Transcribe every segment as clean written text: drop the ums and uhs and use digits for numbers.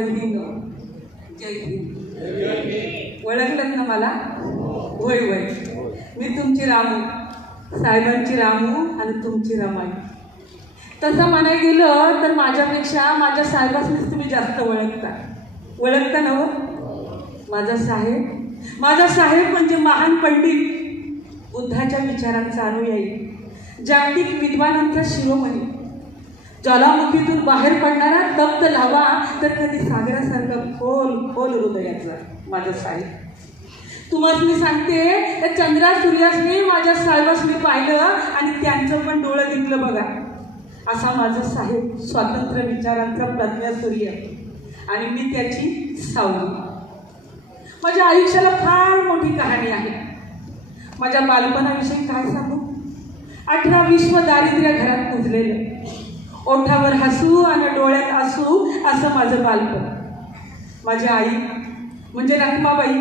बहिणींनो, जय भीम. ओळखलं ना मला? होय होय, मी तुमची रामू, साहेबांची रामू आणि तुमची रमाई. तसं म्हणाय गेलं तर माझ्यापेक्षा माझ्या साहेबांनीच तुम्ही जास्त ओळखता ना हो? माझा साहेब म्हणजे महान पंडित, बुद्धाच्या विचारांचा अनुयायी, जागतिक विद्वानांचा शिरोमणी, ज्वालामुखीतून बाहेर पडणारा तप्त लावा तर कधी सागरासारखा खोल खोल हृदयाचा माझा साहेब. तुम्हाला मी सांगते, तर चंद्रा सूर्यासने माझ्या साहेबांनी पाहिलं आणि त्यांचं पण डोळं दिसलं बघा. असा माझा साहेब स्वातंत्र्य विचारांचा प्रज्ञासूर्य आणि मी त्याची सावली. माझ्या आयुष्याला फार मोठी कहाणी आहे. माझ्या बालपणाविषयी काय सांगू? 18-20 दारिद्र्य घरात पुजलेलं, ओठावर हसू आणि डोळ्यात आसू असं माझं बालपण. माझी आई म्हणजे रखमाबाई,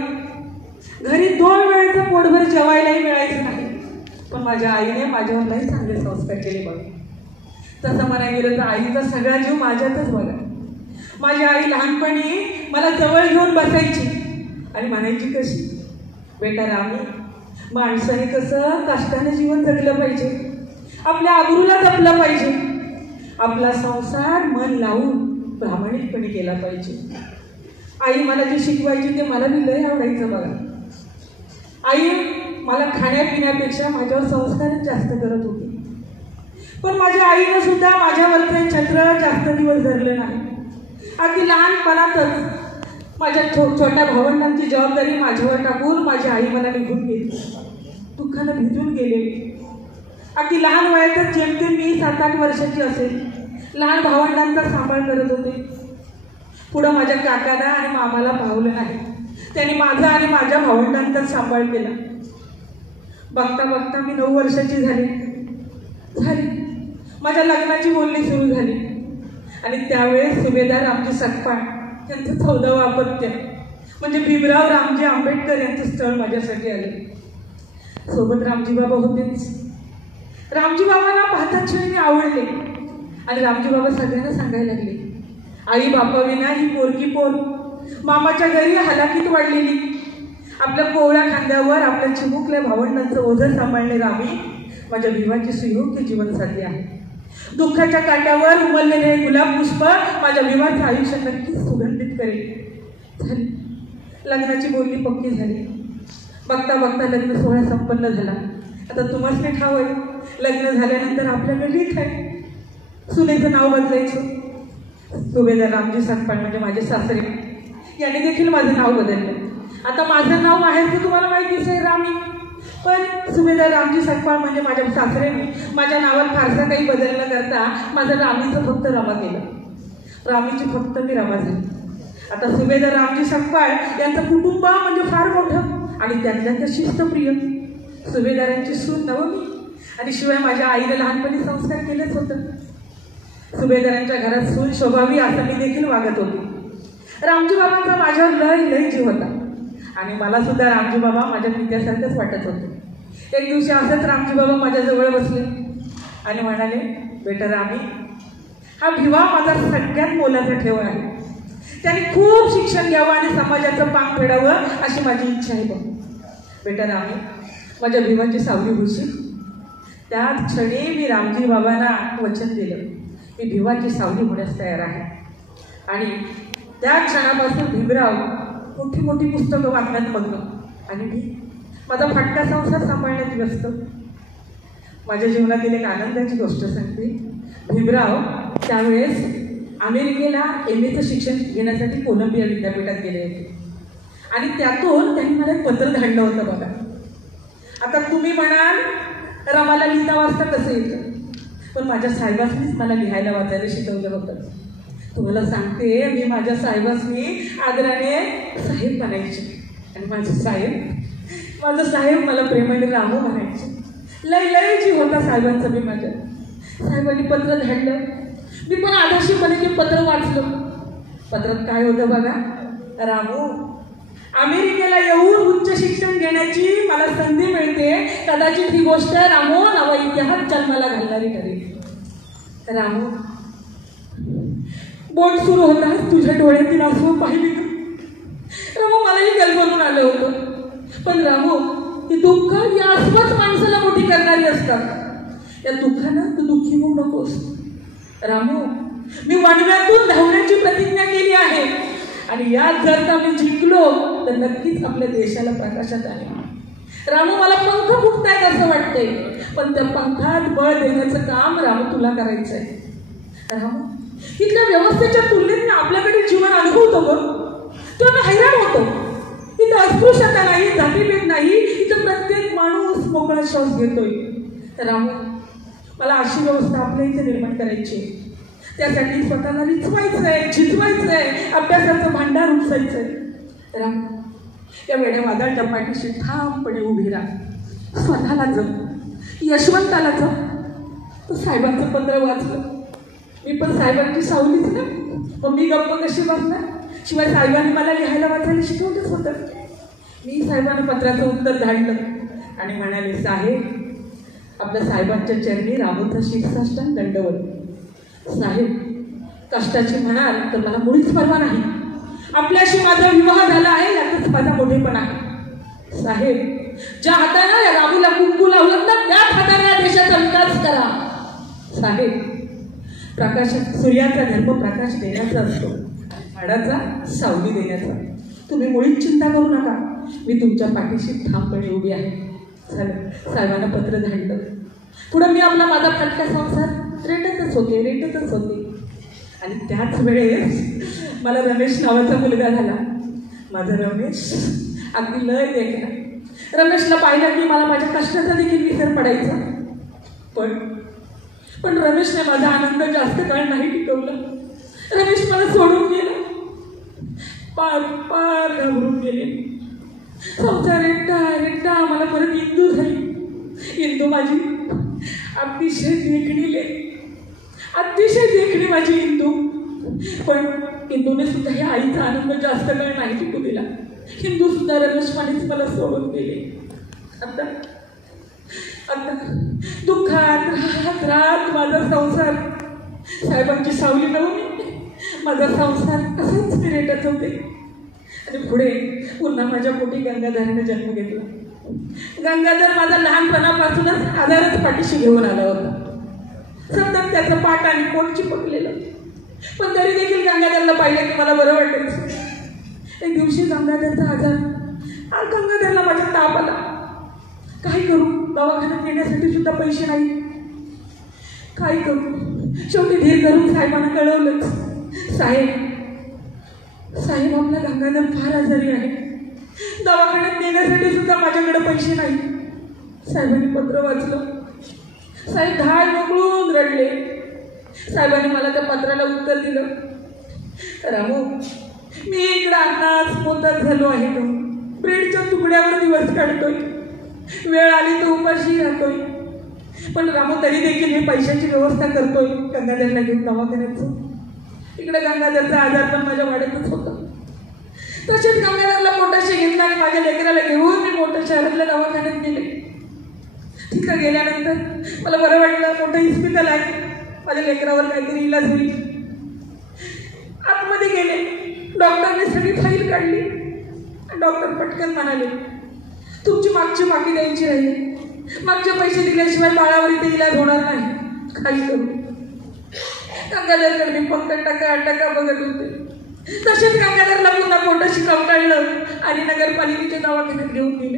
घरी 2 वेळेचं पोटभर जेवायलाही मिळायचं नाही, पण माझ्या आईने माझ्यावर लई चांगले संस्कार केले बघा. तसं म्हणायला गेलं तर आईचा सगळा जीव माझ्यातच बघा. माझी आई लहानपणी मला जवळ घेऊन बसायची आणि म्हणायची कशी, बेटा रामी, माणसाने कसं कष्टाने जीवन जगलं पाहिजे, आपल्या आबरूला जपलं पाहिजे, आपला संसार मन लावून प्रामाणिकपणे केला पाहिजे. आई मला जे शिकवायची ते मला बी लय आवडायचं बघा. आई मला खाण्यापिण्यापेक्षा माझ्यावर संस्कारच जास्त करत होती. पण माझ्या आईनं सुद्धा माझ्यावरचं छत्र जास्त दिवस धरलं नाही. अगदी लहानपणातच माझ्या छोट्या भावंडांची जबाबदारी माझ्यावर टाकून माझी आई मला निघून गेली. दुःखानं भिजून गेले. अगदी लहान वयातच जेमतेम मी 7-8 वर्षाची असेल, लहान भावंडांचा सांभाळ करत होते. पुढं माझ्या काकाला आणि मामाला पावलं नाही, त्यांनी माझा आणि माझ्या भावंडांचा सांभाळ केला. बघता बघता मी 9 वर्षाची झाली. माझ्या लग्नाची बोलणी सुरू झाली आणि त्यावेळेस सुभेदार रामजी सकपाळ यांचं 14वं अपत्य म्हणजे भीमराव रामजी आंबेडकर यांचं स्थळ माझ्यासाठी आले. सोबत रामजी बाबा होतेच. रामजी बाबांना पाहता क्षणी आवडले आणि रामजी बाबा सगळ्यांना सांगायला लागले, आई बापाविना ही पोरकी पोर, मामाच्या घरी हलाखीत वाढलेली, आपल्या कोवळ्या खांद्यावर आपल्या चिमुकल्या भावंडांचं ओझं सांभाळणे रामी माझ्या भीमाची सुयोग्य जीवनसाथी आहे. दुःखाच्या काट्यावर उमललेले गुलाब पुष्प माझ्या भीमाचं आयुष्य नक्कीच सुगंधित करेल. झाली लग्नाची बोलणी पक्की झाली. बघता बघता लग्न सोहळा संपन्न झाला. आता तुम्हाच नाही ठाव आहे, लग्न झाल्यानंतर आपल्याकडे रीत आहे, सुनेचं नाव बदलायचं. सुभेदार रामजी सकपाळ म्हणजे माझे सासरे यांनी देखील माझं नाव बदललं. आता माझं नाव माहेरचं तुम्हाला माहितीच आहे रामी, पण सुभेदार रामजी सकपाळ म्हणजे माझ्या सासऱ्याने माझ्या नावात फारसा काही बदल न करता माझं रामीचं फक्त रमा केलं. रामीची फक्त मी रमा झाली. आता सुभेदार रामजी सकपाळ यांचं कुटुंब म्हणजे फार मोठं आणि त्यातल्या शिस्तप्रिय. सुभेदारांची सून नवमी आणि शिवाय माझ्या आईने लहानपणी संस्कार केलेच होतं. सुभेदारांच्या घरात सून शोभावी असं मी देखील वागत होते. रामजी बाबांचा माझ्यावर लय जीव होता आणि मला सुद्धा रामजी बाबा माझ्या पित्यासारखंच वाटत होते. एक दिवशी असंच रामजी बाबा माझ्याजवळ बसले आणि म्हणाले, बेटा रामी, हा भिवा माझा सगळ्यात मोलाचा ठेव आहे. त्याने खूप शिक्षण घ्यावं आणि समाजाचं पांग फेडावं अशी माझी इच्छा आहे. बघ बेटा रामी, माझ्या भीमाची सावली होशील. त्याच क्षणी मी रामजी बाबांना वचन दिलं, मी भीमाची सावली होण्यास तयार आहे. आणि त्या क्षणापासून भीमराव मोठी मोठी पुस्तकं वाचण्यात मग्न आणि मी माझा फटका संसार सांभाळण्यात व्यस्त. माझ्या जीवनातील एक आनंदाची गोष्ट सांगते. भीमराव त्यावेळेस अमेरिकेला MA शिक्षण घेण्यासाठी कोलंबिया विद्यापीठात गेले होते आणि त्यातून त्यांनी मला एक पत्र धाडलं होतं बघा. आता तुम्ही म्हणाल रमाला लिहिता वाचता कसं येतं, पण माझ्या साहेबांनीच मला लिहायला वाचायला शिकवलं होतं. तुम्हाला सांगते, मी माझ्या साहेबांनी आदराने साहेब म्हणायचे आणि माझं साहेब मला प्रेमाने रामू म्हणायचे. लय जीव होता साहेबांचा. मी माझ्या साहेबांनी पत्र धाडलं. मी पण आदर्शपणे ते पत्र वाचलं. पत्रात काय होतं बघा, रामू, अमेरिकेला येऊन उच्च शिक्षण घेण्याची मला संधी मिळते. कदाचित ही गोष्ट रामू नवा इतिहास जन्माला घालणारी ठरेल. रामू, बोट सुरू होताच तुझ्या डोळ्यातील आसू पाहिली का? रामू, मलाही गलबलून आलं होतं. पण रामू, ही दुःख ही आसपास माणसाला मोठी करणारी असतात. या दुःखानं तू दुःखी होऊ नकोस. रामू, मी वणव्यातून धावण्याची प्रतिज्ञा केली आहे आणि यात जर का मी जिंकलो तर नक्कीच आपल्या देशाला प्रकाशात आहे. रामू, मला पंख फुटतायत असं वाटतंय, पण त्या पंखात बळ देण्याचं काम रामू तुला करायचंय. रामू, इथल्या व्यवस्थेच्या तुलनेत मी आपल्याकडे जीवन अनुभवतो ग, तेव्हा मी हैराण होतो. इथं अस्पृश्यता नाही, जातीभेद नाही, इथं प्रत्येक माणूस मोकळा श्वास घेतोय. रामू, मला अशी व्यवस्था आपल्या इथे निर्माण करायची आहे. त्यासाठी स्वतःला रिचवायचंय, झिजवायचंय, अभ्यासाचं भांडार उपसायचंय. रामू, त्या वेड्या वादळच्या पाठीशी ठामपणे उभी राहा. स्वतःला जप, यशवंताला जप. साहेबांचं पत्र वाचलं, मी पण साहेबांची सावलीच ना, मग मी गप्प कशी बसणार? शिवाय साहेबांनी मला लिहायला वाचायला शिकवलंच होतं. मी साहेबांना पत्राचं उत्तर धाडलं आणि म्हणाले, साहेब, आपल्या साहेबांच्या चरणी रामूचा शीर्षाष्टांग दंडवत. साहेब, कष्टाची म्हणाल तर मला मुळीच परवा नाही. आपल्याशी माझा विवाह झाला आहे यातच माझा मोठेपणा आहे. साहेब, ज्या हाताने या रामूला कुंकू लावलं ना त्याच हाताने या देशाचा विकास करा. साहेब, प्रकाशात सूर्याचा धर्म प्रकाश देण्याचा असतो, झाडाचा सावली देण्याचा. तुम्ही मुळीच चिंता करू नका, मी तुमच्या पाठीशी ठामपणे उभी आहे. झालं, साहेबांना पत्र धाडलं. पुढं मी माझा फटका संसार रेटतच होते. आणि त्याच वेळेस मला रमेश नावाचा मुलगा झाला. माझा रमेश अगदी लय देखणा. रमेशला पाहिलं की मला माझ्या कष्टाचा देखील विसर पडायचा. पण रमेशने माझा आनंद जास्त काळ नाही टिकवला. रमेश मला सोडून गेला. पार घाबरून गेले. संसार एकटा मला परत इंदू झाली. इंदू माझी अतिशय देखणी माझी इंदू. पण इंदूने सुद्धा ह्या आईचा आनंद जास्त काळ नाही टिकू दिला. इंदू सुद्धा रमेशमानेच मला सोडून गेले. आता दुःखात रात माझा संसार, साहेबांची सावली नव्हती, माझा संसार असाच मी रेटत होते. आणि पुढे पुन्हा माझ्या पोटी गंगाधराने जन्म घेतला. गंगाधर माझा लहानपणापासूनच आधारच पाठीशी घेऊन आला होता. सतत त्याचं पाठ आणि पोट चिपकलेलं. पण तरी देखील गंगाधरला पाहिलं की मला बरं वाटायचं. एक दिवशी गंगाधरचा आजार, गंगाधरला माझ्या ताप आला. काय करू, दवाखान्यात नेण्यासाठी सुद्धा पैसे नाही. काय करू, शेवटी धीर धरून साहेबांना कळवलं, साहेब आपला गंगाधर फार आजारी आहे, दवाखान्यात नेण्यासाठी सुद्धा माझ्याकडे पैसे नाही. साहेबांनी पत्र वाचलं. साहेब धाड मोकळून रडले. साहेबांनी मला त्या पत्राला उत्तर दिलं, रामू, मी इकडं अन्नास पोतात झालो आहे. ब्रेडच्या तुकड्यावर दिवस काढतोय. वेळ आली तर उपाशी राहतोय. पण रामू, तरी देखील मी पैशाची व्यवस्था करतोय गंगाधरला घेऊन दवाखान्याचं. इकडे गंगाधरचा आजार पण माझ्या वाढतच होता. तसेच गंगाधरला पोटाशी घेतला आणि माझ्या लेकराला घेऊन मी मोठ्या शहरातल्या दवाखान्यात गेले. तिथं गेल्यानंतर मला बरं वाटलं. मोठं हॉस्पिटल आहे, माझ्या लेकरावर काहीतरी इलाज होईल. आतमध्ये गेले. डॉक्टरने सगळी फाईल काढली. डॉक्टर पटकन म्हणाले, तुमची मागची बाकी द्यायची राहील. मागचे पैसे दिल्याशिवाय बाळावर इथे इलाज होणार नाही. काही करू. गंगाधरकडे मी फक्त टका बघत होते. तसेच गंगाधरला पुन्हा पोटाशी कवटाळलं आणि नगरपालिकेच्या दवाखान्यात घेऊन गेले.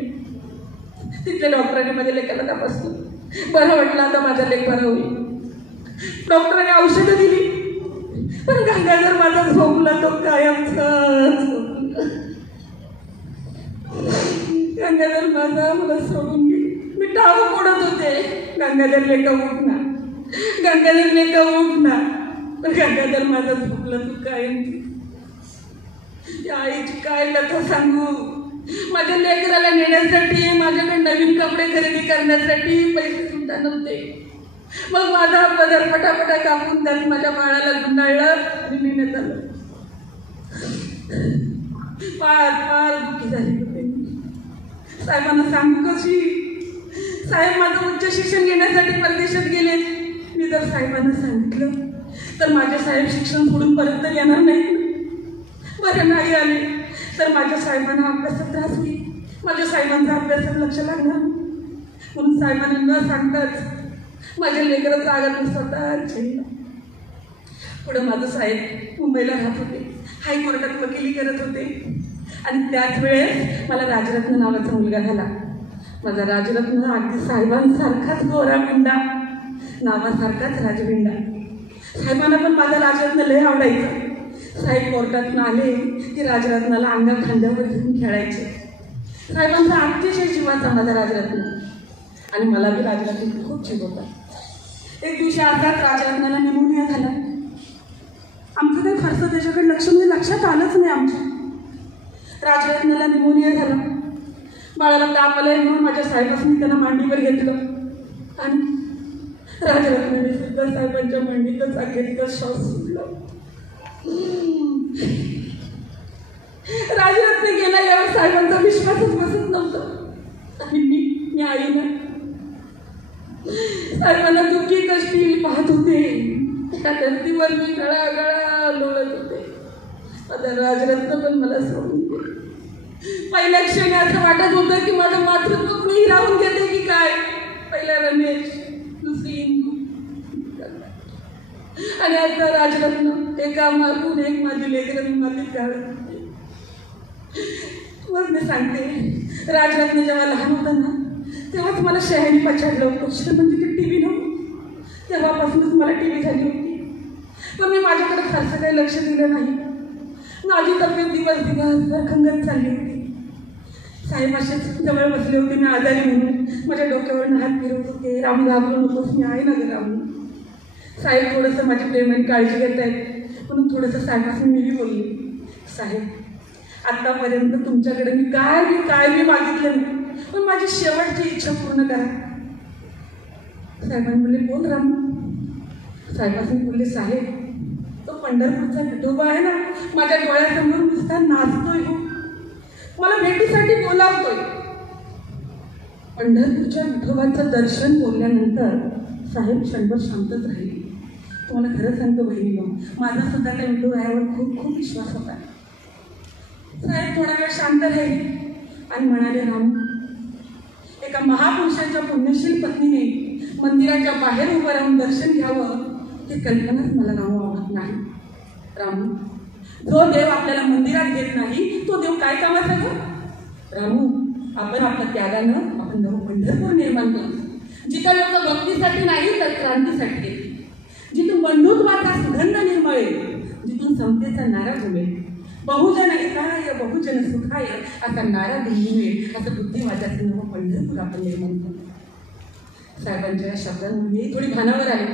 तिथल्या डॉक्टरांनी माझ्या लेकाला तपासलं. बरं वाटलं, आता माझा लेक बरा होईल. डॉक्टरांनी औषधं दिली. पण गंगाधर माझा झोपला तो कायमचा. गंगाधर मला सोडून गेली. मी टाळू मोडत होते, गंगाधर लेका उठना. पण गंगाधर माझा झोपला तो कायमची. त्या आईची काय लथा सांगू. माझ्या लेकराला नेण्यासाठी, माझ्याकडे नवीन कपडे खरेदी करण्यासाठी पैसे सुद्धा नव्हते. मग माझा पदर पटापटा कापून त्यात माझ्या बाळाला गुंडाळलं आणि नेण्यात आलं. फार दुःखी झाली होते. साहेबांना सांगू कशी. साहेब माझं उच्च शिक्षण घेण्यासाठी परदेशात गेले. मी जर साहेबांना सांगितलं तर माझे साहेब शिक्षण सोडून परत तर येणार नाहीत. बरं नाही आले तर माझ्या साहेबांना अभ्यासात त्रास होईल, माझ्या साहेबांचा अभ्यासात लक्ष लागणार. म्हणून साहेबांना न सांगताच माझ्या लेकरं जागात स्वतः झेललं. पुढं माझं साहेब मुंबईला राहत होते, हायकोर्टात वकिली करत होते. आणि त्याच वेळेस मला राजरत्न नावाचा मुलगा झाला. माझा राजरत्न अगदी साहेबांसारखाच गोराबिंडा, नावासारखाच राजबिंडा. साहेबांना पण माझा राजरत्न लय आवडायचा. साहेब कोर्टातून आले की राजरत्नाला अंगा खांद्यावर घेऊन खेळायचे. साहेबांचा अतिशय जीवाचा माझा राजरत्न, आणि मला बी राजरत्न खूप जीव होता. एक दिवशी असाच राजरत्नाला निमोनिया झाला. आमचं काही फारसं त्याच्याकडे लक्षात आलंच नाही. आमच्या राजरत्नाला निमोनिया झाला. बाळाला ताप आलाय म्हणून माझ्या साहेबांनी त्यांना मांडीवर घेतलं आणि राजरत्नाने सुद्धा साहेबांच्या मांडीतच अखेरीचा श्वास सोडला. राजरत्न गेला यावर साहेबांचा विश्वासच बसत नव्हता. आणि मी आईनं साहेबांना दुःखी कष्टी पाहत होते. त्या धर्तीवर मी गळा लोळत होते. आता राजरत्न पण मला सोडून गेले. पहिल्या क्षणी असं वाटत होतं की माझं मातृत्व कुणी राहून घेते की काय. पहिला रमेश, दुसरी इंदू, आणि आता राजरत्न. एका मागून एक माझी लेकरं मी मातीत घालत होते. मग मी सांगते, राजरत्न जेव्हा लहान होता ना तेव्हाच मला शहाणी पछाडलं होतं. म्हणजे ते टी व्ही नव्हतं, तेव्हापासूनच मला टी व्ही झाली होती. पण मी माझ्याकडे फारसं काही लक्ष दिलं नाही. माझी तब्येत दिवस खंगत चालली होती. साहेब असेच जवळ बसले होते. मी आजारी म्हणून माझ्या डोक्यावरून हात फिरवत होते. राम घाबरू नकोस, मी आहे ना ग राम. साहेब थोडंसं माझी प्रेमाने काळजी घेत आहेत म्हणून थोडंसं साहेबांनी मी बोलले, साहेब आत्तापर्यंत तुमच्याकडे मी काय मागितलं नाही, पण माझी शेवटची इच्छा पूर्ण करा. साहेबांनी बोलले, बोल राम. साहेबांनी बोलले, साहेब तो पंढरपूरचा विठोबा आहे ना, माझ्या डोळ्यासमोर नुसता नाचतोय, मला भेटीसाठी बोलावतोय. पंढरपूरच्या विठोबाचं दर्शन बोलल्यानंतर साहेब क्षणभर शांतच राहिले. तुम्हाला खरं सांगतो बहिणीला, माझा सुद्धा त्या विठोबावर खूप विश्वास होता. साहेब थोडा वेळ शांत राहिले आणि म्हणाले, राम, एका महापुरुषाच्या पुण्यशील पत्नीने मंदिराच्या बाहेर उभं राहून दर्शन घ्यावं ही कल्पनाच मला आवडत नाही. रामू, जो देव आपल्याला मंदिरात घेत नाही तो देव काय कामाचा ग? रामू, आपण आपल्या त्यागानं आपण नवं पंढरपूर निर्माण करू, जिथं लोक भक्तीसाठी नाही तर क्रांतीसाठी येतील, जिथून बंधुत्वाचा सुगंध निर्मळेल, जिथून समतेचा नारा घुमेल, बहुजन हिताय बहुजन सुखाय असा नारा घुमेल, असं बुद्धिवादाचं नवं पंढरपूर आपण निर्माण करू. साहेबांच्या या शब्दांमुळे थोडी भानावर आली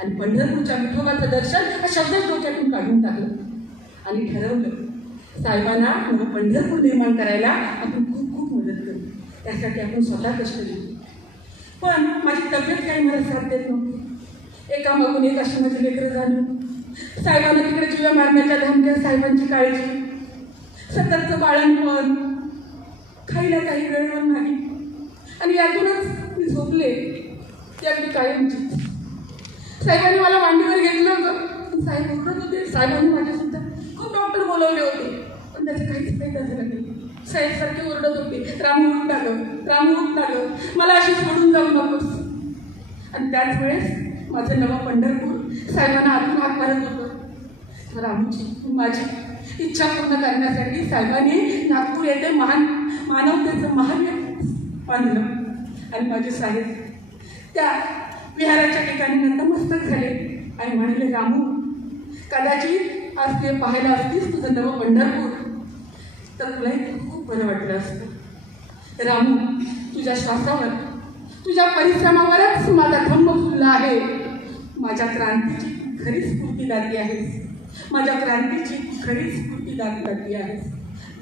आणि पंढरपूरच्या विठोबाचं दर्शन हा शब्द डोक्यातून काढून टाकलं आणि ठरवलं, साहेबांना नवं पंढरपूर निर्माण करायला आपण खूप मदत करू. त्यासाठी आपण स्वतः कष्ट घेऊ. पण माझी तब्येत काही मला साथ देत नव्हती. एकामागून एक अशी माझी लेकरं झाली. साहेबांना तिकडे जीवा मारण्याच्या धमक्या, साहेबांची काळजी, सततचं बाळणपण, खायला काही वेळेवर नाही, आणि यातूनच मी झोपले ती अगदी कायमची. साहेबांनी मला मांडीवर घेतलं होतं, साहेब ओरडत होते. साहेबांनी माझ्यासुद्धा खूप डॉक्टर बोलवले होते, पण त्याचं काहीच फायदा झाला नाही. साहेब सारखे ओरडत होते, रामू उठ टाकलं, मला अशी सोडून जाऊ नकोस. आणि त्याच वेळेस माझं नवं पंढरपूर साहेबांना आतून हाक मारत होतं. रामूची माझी इच्छा पूर्ण करण्यासाठी साहेबांनी नागपूर येथे मानवतेचं महावीर बांधलं आणि माझे साहेब त्या विहाराच्या ठिकाणी नतमस्तक झाले आणि म्हणाले, रामू, कदाचित आज ते पाहायला असतीस तुझं नवं पंढरपूर तर तुलाही खूप बरं वाटलं असतं. रामू, तुझ्या श्वासावर, तुझ्या परिश्रमावरच माझा धम्म फुलला आहे. माझ्या क्रांतीची खरी स्फूर्तीदाती आहेस, माझ्या क्रांतीची खरी स्फूर्तीदाती आहेस.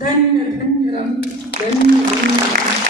धन्य धन्य रामू, धन्य धन्य.